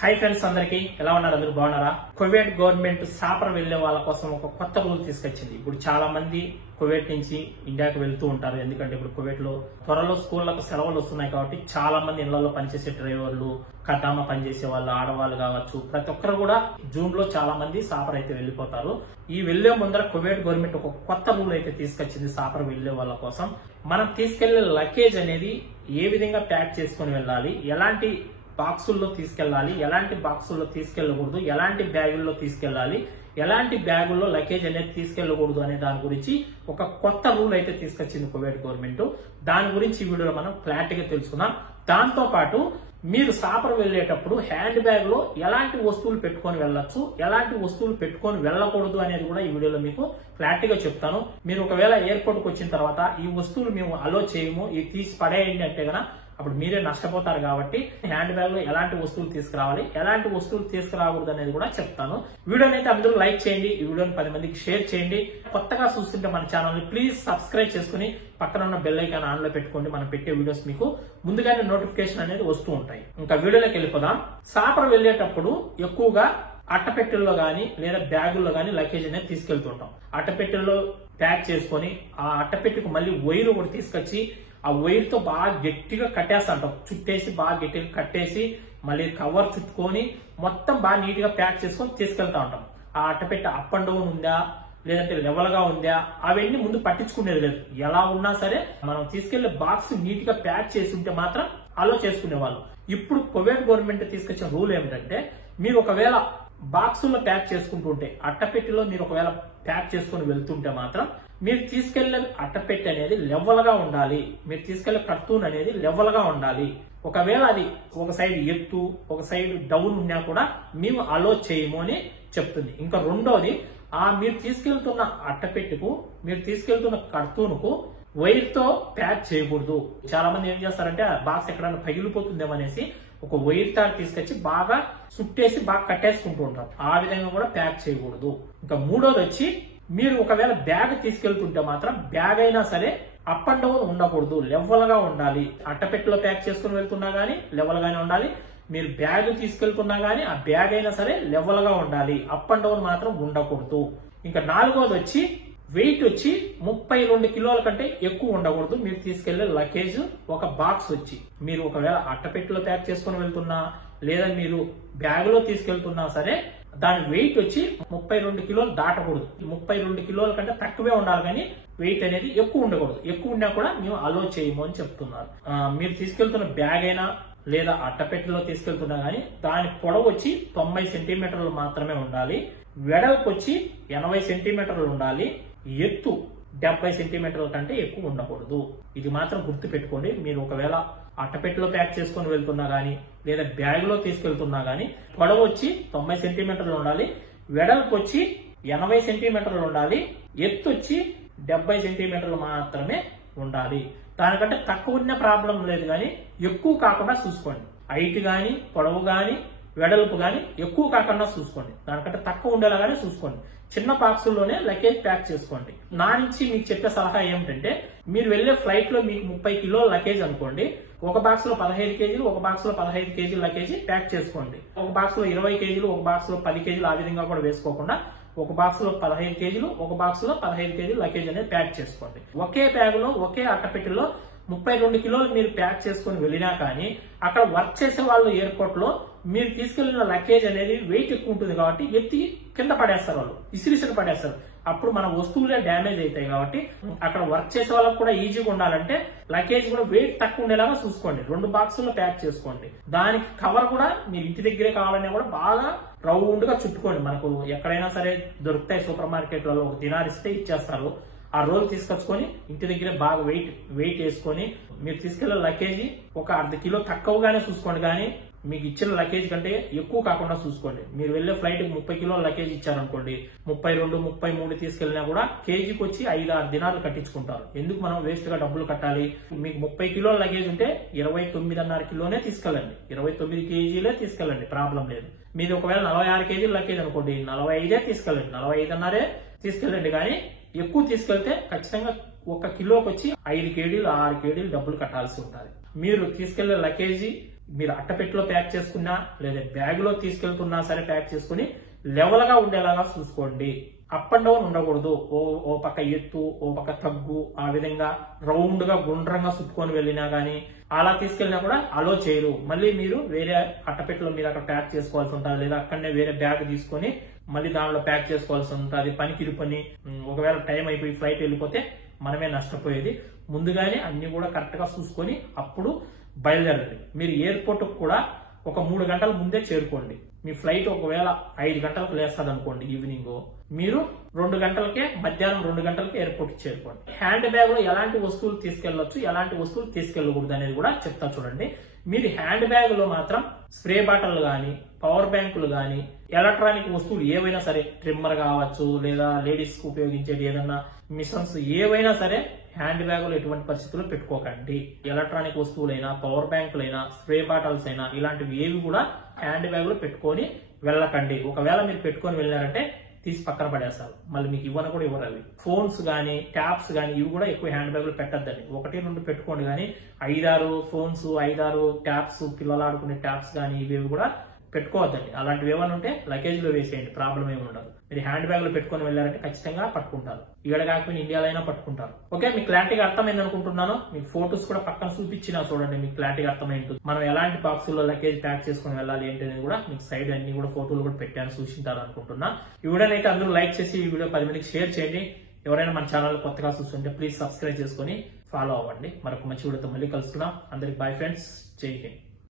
Hi friends, అందరికి ఎలా ఉన్నారు? అందరూ బాగున్నారా? కువైట్ గవర్నమెంట్ సాపర్ వెళ్లే వాళ్ళ కోసం ఒక కొత్త రూల్ తీసుకొచ్చింది. ఇప్పుడు చాలా మంది కువైట్ నుంచి ఇండియాకి వెళ్తూ ఉంటారు. ఎందుకంటే ఇప్పుడు కువైట్ లో త్వరలో స్కూళ్లకు సెలవులు వస్తున్నాయి కాబట్టి చాలా మంది ఇళ్లలో పనిచేసే డ్రైవర్లు, కటామా పనిచేసే వాళ్ళు, ఆడవాళ్ళు కావచ్చు, ప్రతి ఒక్కరు కూడా జూన్ లో చాలా మంది సాపర్ అయితే వెళ్లిపోతారు. ఈ వెళ్లే ముందర కువైట్ గవర్నమెంట్ ఒక కొత్త రూల్ అయితే తీసుకొచ్చింది సాపర్ వెళ్లే వాళ్ళ కోసం. మనం తీసుకెళ్లే లగేజ్ అనేది ఏ విధంగా ప్యాక్ చేసుకుని వెళ్ళాలి, ఎలాంటి బాక్సుల్లో తీసుకెళ్లాలి, ఎలాంటి బాక్సుల్లో తీసుకెళ్లకూడదు, ఎలాంటి బ్యాగుల్లో తీసుకెళ్లాలి, ఎలాంటి బ్యాగుల్లో లగేజ్ అనేది తీసుకెళ్లకూడదు అనే దాని గురించి ఒక కొత్త రూల్ అయితే తీసుకొచ్చింది కువైట్ గవర్నమెంట్. దాని గురించి ఈ వీడియోలో మనం క్లారిటీగా తెలుసుకుందాం. దాంతో పాటు మీరు సాపర్ వెళ్లేటప్పుడు హ్యాండ్ బ్యాగ్ లో ఎలాంటి వస్తువులు పెట్టుకొని వెళ్ళొచ్చు, ఎలాంటి వస్తువులు పెట్టుకొని వెళ్ళకూడదు అనేది కూడా ఈ వీడియోలో మీకు క్లారిటీగా చెప్తాను. మీరు ఒకవేళ ఎయిర్పోర్ట్ కు వచ్చిన తర్వాత ఈ వస్తువులు మేము అలో చేయము, ఇవి తీసి పడేయండి అంటే గన అప్పుడు మీరే నష్టపోతారు. కాబట్టి హ్యాండ్ బ్యాగ్ లో ఎలాంటి వస్తువులు తీసుకురావాలి, ఎలాంటి వస్తువులు తీసుకురాకూడదు అనేది కూడా చెప్తాను. వీడియోని అయితే అందరూ లైక్ చేయండి, ఈ వీడియోని 10 మందికి షేర్ చేయండి. కొత్తగా చూస్తుంటే మన ఛానల్ ని ప్లీజ్ సబ్స్క్రైబ్ చేసుకుని పక్కన ఉన్న బెల్ ఐకాన్ ఆన్ లో పెట్టుకోండి. మనం పెట్టే వీడియోస్ మీకు ముందుగానే నోటిఫికేషన్ అనేది వస్తూ ఉంటాయి. ఇంకా వీడియోలోకి వెళ్ళిపోదాం. సాపర్ వెళ్లేటప్పుడు ఎక్కువగా అట్టపెట్టెల్లో గానీ లేదా బ్యాగుల్లో గానీ లగేజ్ అనేది తీసుకెళ్తుంటాం. అట్టపెట్టెల్లో ప్యాక్ చేసుకుని ఆ అట్టపెట్టెకు మళ్ళీ వైర్ ఒకటి తీసుకొచ్చి ఆ వైర్ తో బాగా గట్టిగా కట్టేస్తాంటాం. చుట్టేసి బాగా గట్టిగా కట్టేసి మళ్ళీ కవర్ చుట్టుకొని మొత్తం బాగా నీట్ గా ప్యాక్ చేసుకొని తీసుకెళ్తా ఉంటాం. ఆ అట్టపెట్టె అప్ అండ్ డౌన్ ఉందా లేదంటే లెవెల్ గా ఉందా అవన్నీ ముందు పట్టించుకునేది లేదు. ఎలా ఉన్నా సరే మనం తీసుకెళ్లే బాక్స్ నీట్ గా ప్యాక్ చేసి ఉంటే మాత్రం అలో చేసుకునే వాళ్ళు. ఇప్పుడు కువైట్ గవర్నమెంట్ తీసుకొచ్చిన రూల్ ఏమిటంటే, మీరు ఒకవేళ బాక్సుల్లో ప్యాక్ చేసుకుంటుంటే, అట్టపెట్టెలో మీరు ఒకవేళ ప్యాక్ చేసుకుని వెళ్తుంటే మాత్రం మీరు తీసుకెళ్లే అట్టపెట్టె అనేది లెవెల్ గా ఉండాలి. మీరు తీసుకెళ్లే కర్తూన్ అనేది లెవెల్ గా ఉండాలి. ఒకవేళ అది ఒక సైడ్ ఎత్తు ఒక సైడ్ డౌన్ ఉన్నా కూడా మేము అలో చేయము అని చెప్తుంది. ఇంకా రెండోది, మీరు తీసుకెళ్తున్న అట్టపెట్టెకు, మీరు తీసుకెళ్తున్న కర్తూన్కు వైర్ తో ప్యాక్ చేయకూడదు. చాలా మంది ఏం చేస్తారంటే బాక్స్ ఎక్కడైనా పగిలిపోతుందేమనేసి ఒక వైర్ తాడు తీసుకొచ్చి బాగా చుట్టేసి బాగా కట్టేసుకుంటూ ఉంటారు. ఆ విధంగా కూడా ప్యాక్ చేయకూడదు. ఇంకా మూడోది వచ్చి, మీరు ఒకవేళ బ్యాగ్ తీసుకెళ్తుంటే మాత్రం బ్యాగ్ అయినా సరే అప్ అండ్ డౌన్ ఉండకూడదు, లెవెల్ గా ఉండాలి. అట్టపెట్టెలో ప్యాక్ చేసుకుని వెళ్తున్నా గానీ లెవెల్ గానే ఉండాలి. మీరు బ్యాగ్ తీసుకెళ్తున్నా గానీ ఆ బ్యాగ్ అయినా సరే లెవెల్ గా ఉండాలి, అప్ అండ్ డౌన్ మాత్రం ఉండకూడదు. ఇంకా నాలుగోది వచ్చి, వెయిట్ వచ్చి 32 కిలోల కంటే ఎక్కువ ఉండకూడదు. మీరు తీసుకెళ్లే లగేజ్ ఒక బాక్స్ వచ్చి, మీరు ఒకవేళ అట్టపెట్టెలో ప్యాక్ చేసుకుని వెళ్తున్నా లేదా మీరు బ్యాగ్ లో తీసుకెళ్తున్నా సరే దాని వెయిట్ వచ్చి 32 కిలోలు దాటకూడదు. 32 కిలోల కంటే తక్కువే ఉండాలి, కానీ వెయిట్ అనేది ఎక్కువ ఉండకూడదు. ఎక్కువ ఉన్నా కూడా మేము అలో చేయము అని చెప్తున్నారు. మీరు తీసుకెళ్తున్న బ్యాగ్ అయినా లేదా అట్టపెట్టెలో తీసుకెళ్తున్నా గానీ దాని పొడవు వచ్చి 90 సెంటీమీటర్లు మాత్రమే ఉండాలి. వెడల్పు వచ్చి 80 సెంటీమీటర్లు ఉండాలి. ఎత్తు 70 సెంటీమీటర్ల కంటే ఎక్కువ ఉండకూడదు. ఇది మాత్రం గుర్తు పెట్టుకోండి. మీరు ఒకవేళ అట్టపెట్టెలో ప్యాక్ చేసుకుని వెళ్తున్నా గానీ లేదా బ్యాగ్ లో తీసుకెళ్తున్నా గానీ పొడవు వచ్చి 90 సెంటీమీటర్లు ఉండాలి. వెడల్పు వచ్చి 80 సెంటీమీటర్లు ఉండాలి. ఎత్తు వచ్చి 70 సెంటీమీటర్లు మాత్రమే ఉండాలి. దానికంటే తక్కువ ఉన్న ప్రాబ్లం లేదు, కానీ ఎక్కువ కాకుండా చూసుకోండి. హైట్ గాని పొడవు గాని వెడల్పు గాని ఎక్కువ కాకుండా చూసుకోండి. దానికంటే తక్కువ ఉండేలాగానే చూసుకోండి. చిన్న బాక్సుల్లోనే లగేజ్ ప్యాక్ చేసుకోండి. నా నుంచి మీకు చెప్పే సలహా ఏమిటంటే, మీరు వెళ్లే ఫ్లైట్ లో మీకు 30 కిలోల లగేజ్ అనుకోండి, ఒక బాక్స్ లో 15 కేజీలు, ఒక బాక్స్ లో 15 కేజీల లగేజ్ ప్యాక్ చేసుకోండి. ఒక బాక్స్ లో 20 కేజీలు, ఒక బాక్స్ లో 10 కేజీలు, ఆ విధంగా కూడా వేసుకోకుండా ఒక బాక్స్ లో 15 కేజీలు, ఒక బాక్స్ లో 15 కేజీలు లగేజ్ అనేది ప్యాక్ చేసుకోండి. ఒకే బ్యాగ్ లో ఒకే అట్టపెట్టెలో 32 కిలోలు మీరు ప్యాక్ చేసుకుని వెళ్ళినా కానీ అక్కడ వర్క్ చేసే వాళ్ళు ఎయిర్పోర్ట్ లో మీరు తీసుకెళ్లిన లగేజ్ అనేది వెయిట్ ఎక్కువ ఉంటుంది కాబట్టి ఎత్తి కింద పడేస్తారు, వాళ్ళు ఇసిరిసిరి పడేస్తారు. అప్పుడు మన వస్తువులే డ్యామేజ్ అవుతాయి. కాబట్టి అక్కడ వర్క్ చేసే వాళ్ళకి కూడా ఈజీగా ఉండాలంటే లగేజ్ కూడా వెయిట్ తక్కువ ఉండేలాగా చూసుకోండి. 2 బాక్సుల్లో ప్యాక్ చేసుకోండి. దానికి కవర్ కూడా మీరు ఇంటి దగ్గరే కావాలన్నా కూడా బాగా రౌండ్ గా చుట్టుకోండి. మనకు ఎక్కడైనా సరే దొరుకుతాయి సూపర్ మార్కెట్లలో, ఒక దినార్ ఇస్తే ఇచ్చేస్తారు. ఆ రోల్ తీసుకొచ్చుకొని ఇంటి దగ్గరే బాగా వెయిట్ వేసుకొని మీరు తీసుకెళ్లే లగేజ్ ఒక 1/2 కిలో తక్కువగానే చూసుకోండి, కానీ మీకు ఇచ్చిన లగేజ్ కంటే ఎక్కువ కాకుండా చూసుకోండి. మీరు వెళ్లే ఫ్లైట్ 30 కిలోల లగేజ్ ఇచ్చారనుకోండి, 32, 33 తీసుకెళ్లినా కూడా కేజీకి వచ్చి 5-6 దినాలు కట్టించుకుంటారు. ఎందుకు మనం వేస్ట్ గా డబ్బులు కట్టాలి? మీకు 30 కిలోల లగేజ్ ఉంటే 29.5 కిలోనే తీసుకెళ్ళండి, 29 కేజీలే తీసుకెళ్ళండి, ప్రాబ్లం లేదు. మీరు ఒకవేళ 46 కేజీల లగేజ్ అనుకోండి, 45 తీసుకెళ్ళండి, 45.5 తీసుకెళ్ళండి. కానీ ఎక్కువ తీసుకెళ్తే ఖచ్చితంగా 1 కిలోకి వచ్చి 5 కేడీలు 6 కేడీలు డబ్బులు కట్టాల్సి ఉంటుంది. మీరు తీసుకెళ్లే లగేజీ మీరు అట్టపెట్టిలో ప్యాక్ చేసుకున్నా లేదా బ్యాగ్ లో తీసుకెళ్తున్నా సరే ప్యాక్ చేసుకుని లెవెల్ గా ఉండేలాగా చూసుకోండి. అప్ అండ్ డౌన్ ఉండకూడదు. ఓ పక్క ఎత్తు ఓ పక్క తగ్గు ఆ విధంగా రౌండ్ గా గుండ్రంగా చుట్టుకొని వెళ్ళినా గానీ అలా తీసుకెళ్ళినా కూడా అలో చేయరు. మళ్ళీ మీరు వేరే అట్టపెట్టలో మీరు అక్కడ ప్యాక్ చేసుకోవాల్సి ఉంటుంది, లేదా అక్కడనే వేరే బ్యాగ్ తీసుకొని మళ్ళీ దానిలో ప్యాక్ చేసుకోవాల్సి ఉంటుంది. పనికి పని ఒకవేళ టైం అయిపోయి ఫ్లైట్ వెళ్ళిపోతే మనమే నష్టపోయేది. ముందుగానే అన్ని కూడా కరెక్ట్ గా చూసుకొని అప్పుడు బయలుదేరండి. మీరు ఎయిర్పోర్ట్ కూడా ఒక 3 గంటల ముందే చేరుకోండి. మీ ఫ్లైట్ ఒకవేళ 5 గంటలకు లేస్తుంది అనుకోండి ఈవినింగ్, మీరు 2 గంటలకే మధ్యాహ్నం 2 గంటలకే ఎయిర్పోర్ట్ చేరుకోండి. హ్యాండ్ బ్యాగ్ లో ఎలాంటి వస్తువులు తీసుకెళ్లొచ్చు ఎలాంటి వస్తువులు తీసుకెళ్లకూడదు అనేది కూడా చెప్తా చూడండి. మీరు హ్యాండ్ బ్యాగ్ లో మాత్రం స్ప్రే బాటిల్ గానీ పవర్ బ్యాంకులు గానీ ఎలక్ట్రానిక్ వస్తువులు ఏవైనా సరే, ట్రిమ్మర్ కావచ్చు లేదా లేడీస్ కు ఉపయోగించేది ఏదన్నా మిషన్స్ ఏవైనా సరే హ్యాండ్ బ్యాగులు ఎటువంటి పరిస్థితుల్లో పెట్టుకోకండి. ఎలక్ట్రానిక్ వస్తువులైనా పవర్ బ్యాంకులైనా స్ప్రే బాటిల్స్ అయినా ఇలాంటివి ఏవి కూడా హ్యాండ్ బ్యాగ్ లో పెట్టుకొని వెళ్ళకండి. ఒకవేళ మీరు పెట్టుకొని వెళ్ళారంటే తీసి పక్కన పడేస్తారు, మళ్ళీ మీకు ఇవ్వను కూడా ఇవ్వరు. అవి ఫోన్స్ గానీ ట్యాబ్స్ గానీ ఇవి కూడా ఎక్కువ హ్యాండ్ బ్యాగ్ లో పెట్టద్దండి. 1-2 పెట్టుకోండి కానీ 5-6 ఫోన్స్ 5-6 ట్యాబ్స్ పిల్లలు ఆడుకునే ట్యాబ్స్ గానీ ఇవి కూడా పెట్టుకోవద్దండి. అలాంటివి ఏమైనా ఉంటే లగేజ్ లో వేసేయండి, ప్రాబ్లం ఏమి ఉండదు. మీరు హ్యాండ్ బ్యాగ్ లో పెట్టుకొని వెళ్ళారంటే ఖచ్చితంగా పట్టుకుంటారు. ఇక్కడ కాకపోయినా ఇండియాలో అయినా పట్టుకుంటారు. ఓకే, మీకు క్లారిటీగా అర్థమైంది అనుకుంటున్నాను. మీకు ఫోటోస్ కూడా పక్కన చూపించినా చూడండి, మీకు క్లారిటీగా అర్థమైంది. మనం ఎలాంటి బాక్సుల్లో లగేజ్ ప్యాక్ చేసుకుని వెళ్ళాలి ఏంటి అనేది కూడా మీకు సైడ్ అన్ని కూడా ఫోటోలు కూడా పెట్టాను, చూసింటారు అనుకుంటున్నా. ఈ వీడియోనైతే అందరూ లైక్ చేసి ఈ వీడియో 10 మందికి షేర్ చేయండి. ఎవరైనా మన ఛానల్ కొత్తగా చూస్తుంటే ప్లీజ్ సబ్స్క్రైబ్ చేసుకుని ఫాలో అవ్వండి. మరొక మంచి వీడియోతో మళ్ళీ కలుసుకుందాం. అందరికి బాయ్ ఫ్రెండ్స్, జై హింద్.